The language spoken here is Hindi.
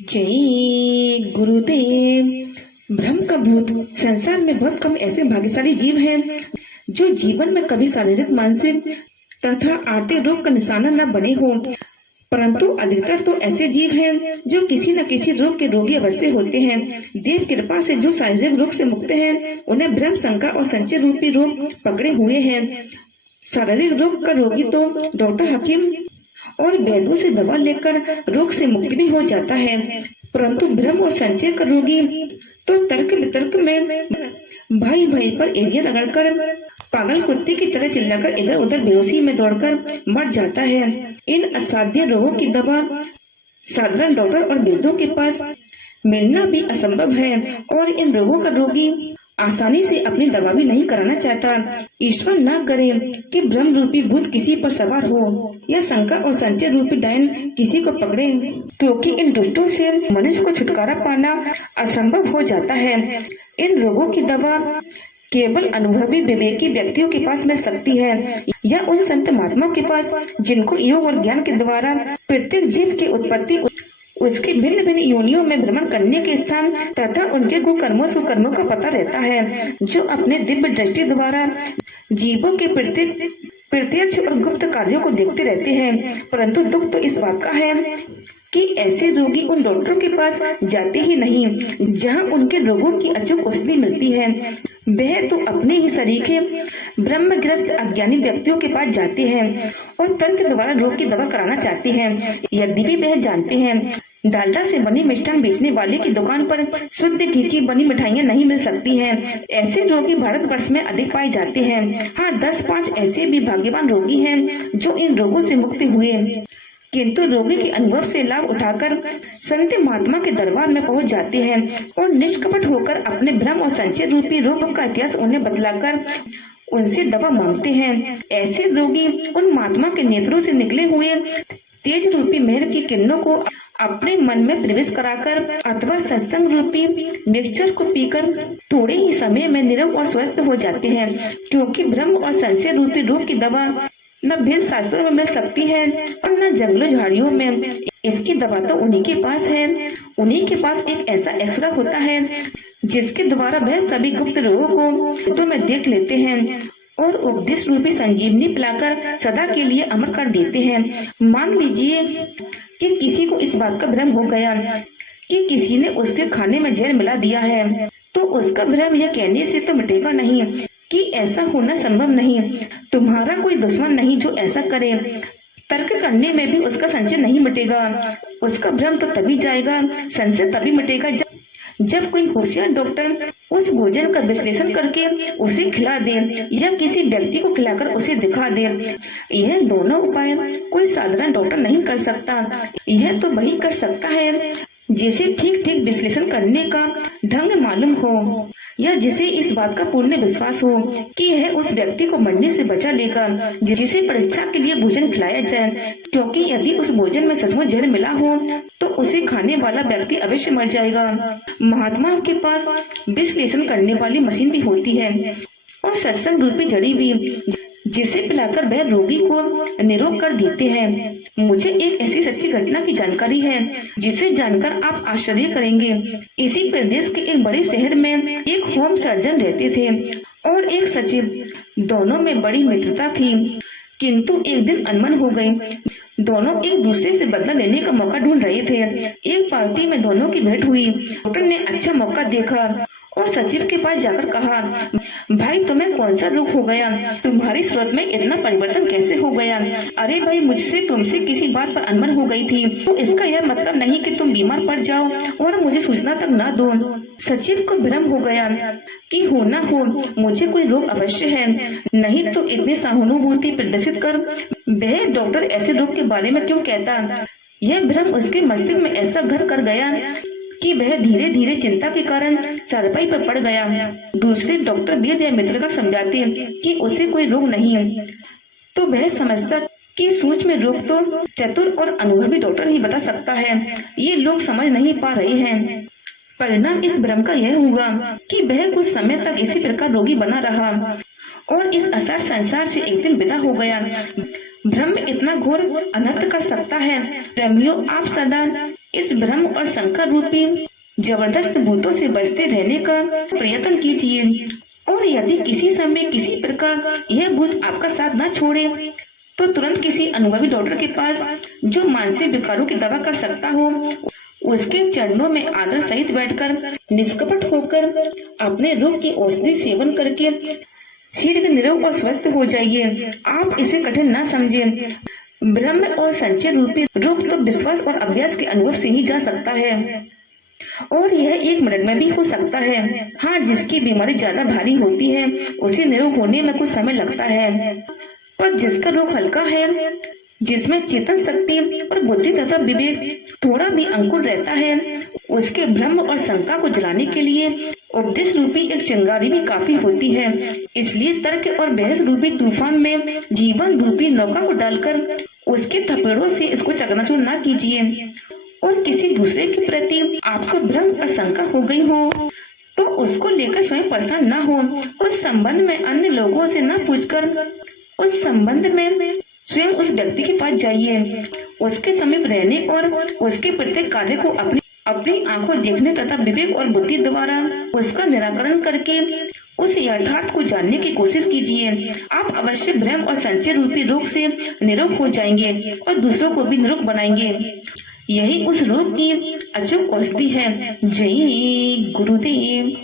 जय गुरुदेव। भ्रम का भूत। संसार में बहुत कम ऐसे भाग्यशाली जीव हैं जो जीवन में कभी शारीरिक, मानसिक तथा आर्थिक रोग का निशाना न बने हो, परंतु अधिकतर तो ऐसे जीव हैं जो किसी न किसी रोग के रोगी अवश्य होते हैं। देव कृपा से जो शारीरिक रोग से मुक्त हैं, उन्हें भ्रम, शंका और संचय रूपी रोग पकड़े हुए हैं। शारीरिक रोग का रोगी तो डॉक्टर, हकीम और वैद्यों से दवा लेकर रोग से मुक्त भी हो जाता है, परंतु भ्रम और संचय का रोगी तो तर्क वितर्क में भाई भाई पर एड़ियां रगड़कर पागल कुत्ते की तरह चिल्लाकर इधर उधर बेहोशी में दौड़कर मर जाता है। इन असाध्य रोगों की दवा साधारण डॉक्टर और वैद्यों के पास मिलना भी असंभव है, और इन रोगों का रोगी आसानी से अपनी दवा भी नहीं कराना चाहता। ईश्वर न करे कि भ्रम रूपी भूत किसी पर सवार हो या शंका और संचय रूपी डायन किसी को पकड़े, क्योंकि इन दुष्टों से मनुष्य को छुटकारा पाना असंभव हो जाता है। इन रोगों की दवा केवल अनुभवी विवेकी व्यक्तियों के पास मिल सकती है, या उन संत महात्माओं के पास जिनको योग और ज्ञान के द्वारा प्रत्येक जीव की उत्पत्ति, उसके भिन्न भिन्न योनियों में भ्रमण करने के स्थान तथा उनके कुकर्मों सुकर्मों का पता रहता है, जो अपने दिव्य दृष्टि द्वारा जीवों के प्रत्यक्ष और गुप्त कार्यों को देखते रहते हैं। परंतु दुख तो इस बात का है कि ऐसे रोगी उन डॉक्टरों के पास जाते ही नहीं जहां उनके रोगों की अचूक औषधि मिलती है। वह तो अपने ही सरीखे ब्रह्मग्रस्त अज्ञानी व्यक्तियों के पास जाते हैं और तर्क द्वारा रोग की दवा कराना चाहते हैं। यद्यपि वह जानते हैं डालडा से बनी मिष्ठान बेचने वाले की दुकान पर शुद्ध घी की बनी मिठाइयाँ नहीं मिल सकती हैं। ऐसे रोगी भारतवर्ष में अधिक पाए जाते हैं। हाँ, 10-5 ऐसे भी भाग्यवान रोगी हैं जो इन रोगों से मुक्त हुए, किंतु रोगी के अनुभव से लाभ उठाकर संत महात्मा के दरबार में पहुंच जाते हैं और निष्कपट होकर अपने भ्रम और संचय रूपी रोग का इतिहास उन्हें बतलाकर उनसे दवा मांगते हैं। ऐसे रोगी उन महात्मा के नेत्रों से निकले हुए तेज रूपी मेहर की किरणों को अपने मन में प्रवेश कराकर अथवा सत्संग रूपी मिक्सचर को पीकर थोड़े ही समय में निरोग और स्वस्थ हो जाते हैं, क्योंकि भ्रम और संशय रूपी रोग की दवा न वेद शास्त्रों में मिल सकती है और न जंगलों झाड़ियों में। इसकी दवा तो उन्हीं के पास है। उन्हीं के पास एक ऐसा एक्सरा होता है जिसके द्वारा वह सभी गुप्त रोगों को फोटो में देख लेते हैं और उपदेश रूपी संजीवनी पिलाकर सदा के लिए अमर कर देते हैं। मान लीजिए कि किसी को इस बात का भ्रम हो गया कि किसी ने उसके खाने में जहर मिला दिया है, तो उसका भ्रम यह कहने से तो मिटेगा नहीं कि ऐसा होना संभव नहीं। तुम्हारा कोई दुश्मन नहीं जो ऐसा करे। तर्क करने में भी उसका संशय नहीं मिटेगा। उसका भ्रम तो तभी जाएगा, संशय तभी मिटेगा जब कोई होशियार डॉक्टर उस भोजन का विश्लेषण करके उसे खिला दे या किसी व्यक्ति को खिलाकर उसे दिखा दे। यह दोनों उपाय कोई साधारण डॉक्टर नहीं कर सकता। यह तो वही कर सकता है जिसे ठीक ठीक विश्लेषण करने का ढंग मालूम हो, या जिसे इस बात का पूर्ण विश्वास हो कि यह उस व्यक्ति को मरने से बचा लेगा जिसे परीक्षा के लिए भोजन खिलाया जाए, क्योंकि यदि उस भोजन में सचमुच जहर मिला हो तो उसे खाने वाला व्यक्ति अवश्य मर जाएगा। महात्माओं के पास विश्लेषण करने वाली मशीन भी होती है और सत्संग रूपी जड़ी भी, जिसे पिलाकर वह रोगी को निरोग कर देते हैं। मुझे एक ऐसी सच्ची घटना की जानकारी है जिसे जानकर आप आश्चर्य करेंगे। इसी प्रदेश के एक बड़े शहर में एक होम सर्जन रहते थे और एक सचिव। दोनों में बड़ी मित्रता थी, किंतु एक दिन अनबन हो गई। दोनों एक दूसरे से बदला लेने का मौका ढूंढ रहे थे। एक पार्टी में दोनों की भेंट हुई। डॉक्टर ने अच्छा मौका देखा और सचिव के पास जाकर कहा, भाई तुम्हें कौन सा रोग हो गया? तुम्हारी सूरत में इतना परिवर्तन कैसे हो गया? अरे भाई, मुझसे तुमसे किसी बात पर अनबन हो गई थी, तो इसका यह मतलब नहीं कि तुम बीमार पड़ जाओ और मुझे सूचना तक न दो। सचिव को भ्रम हो गया कि हो न हो मुझे कोई रोग अवश्य है, नहीं तो इतनी सहानुभूति प्रदर्शित कर वह डॉक्टर ऐसे रोग के बारे में क्यों कहता। यह भ्रम उसके मस्तिष्क में ऐसा घर कर गया कि वह धीरे धीरे चिंता के कारण चारपाई पर पड़ गया। दूसरे डॉक्टर वेद या मित्र का समझाते कि उसे कोई रोग नहीं है, तो वह समझता कि सूक्ष्म रोग तो चतुर और अनुभवी डॉक्टर ही बता सकता है। ये लोग समझ नहीं पा रहे हैं। परिणाम इस भ्रम का यह हुआ कि वह कुछ समय तक इसी प्रकार रोगी बना रहा और इस असार संसार से एक दिन विदा हो गया। भ्रम इतना घोर अनर्थ कर सकता है। प्रेमियों, आप सदा इस भ्रम और शंका रूपी जबरदस्त भूतों से बचते रहने का प्रयत्न कीजिए। और यदि किसी समय किसी प्रकार यह भूत आपका साथ न छोड़े तो तुरंत किसी अनुभवी डॉक्टर के पास, जो मानसिक विकारों की दवा कर सकता हो, उसके चरणों में आदर सहित बैठकर निष्कपट होकर अपने रोग की औषधि सेवन करके शीघ्र निरोग और स्वस्थ हो जाइए। आप इसे कठिन न समझे। ब्रह्म और संचय रूपी रोग तो विश्वास और अभ्यास के अनुभव से ही जा सकता है, और यह 1 मिनट में भी हो सकता है। हाँ, जिसकी बीमारी ज्यादा भारी होती है उसे निरोग होने में कुछ समय लगता है, पर जिसका रोग हल्का है, जिसमें चेतन शक्ति और बुद्धि तथा विवेक थोड़ा भी अंकुर रहता है, उसके भ्रम और शंका को जलाने के लिए उपदेश रूपी एक चिंगारी भी काफी होती है। इसलिए तर्क और बहस रूपी तूफान में जीवन रूपी नौका को डालकर उसके थपेड़ों से इसको चकनाचूर न कीजिए। और किसी दूसरे के प्रति आपको भ्रम और शंका हो गई हो तो उसको लेकर स्वयं परेशान न हो। उस संबंध में अन्य लोगों से न पूछकर उस संबंध में स्वयं उस व्यक्ति के पास जाइए। उसके समीप रहने और उसके प्रत्येक कार्य को अपनी आंखों देखने तथा विवेक और बुद्धि द्वारा उसका निराकरण करके उस यथार्थ को जानने की कोशिश कीजिए। आप अवश्य भ्रम और संचय रूपी रोग से निरोग हो जाएंगे और दूसरों को भी निरोग बनाएंगे। यही उस रोग की अचूक औषधि है। जय गुरुदेव।